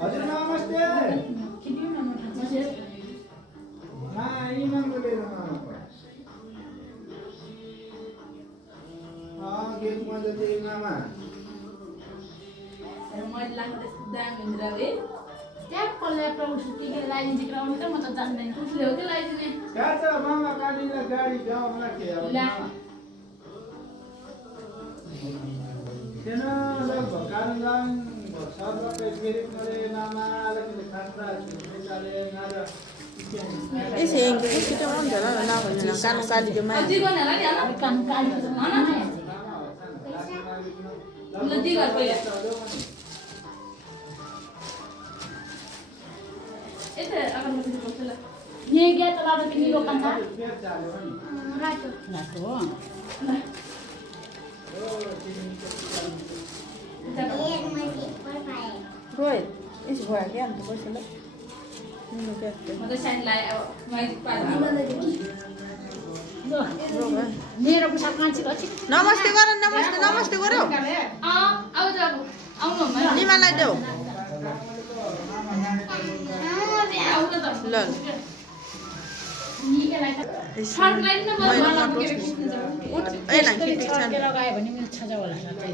हजुर नमस्ते इमामको लिएर गेटमा त त्यही मामा मैले लाग्दा त्यस्तो दामी हुँदैन रे ट्याक्क ल्यापटप सुत्ती के लाइदिन्छ ग्राउन्ड त म त जान्दैन उसले हो कि लाइदिने कहाँ छ मामा गाडीलाई गाडी जाउँला के अब किन कारण सर्वकै फेरि मैले मामालाई खात्रा छुट्टाले नारा Ese yang kita mau jalan lah, kan kali cuma. जीवन होला नि हैन काम काली हैन ल दिगर पहिला यता अगाडि माथि बस्छ ल ये गया तो लाडो के नीलो कंधा पेट चाल्यो नि रातो रातो Roy, isi gua yang tu bos lah. Ini tu. म त साइन लाए अब मैले पार्टी मेरो पुसा कान्छी अछि Namaste karo, namaste karo. अब त आउनु म Lima lah deu. आउनु त Lol. नि केलाई त फर्क लाइन न Ut, eh nak kita लगायो भने मिल्छ होला साथै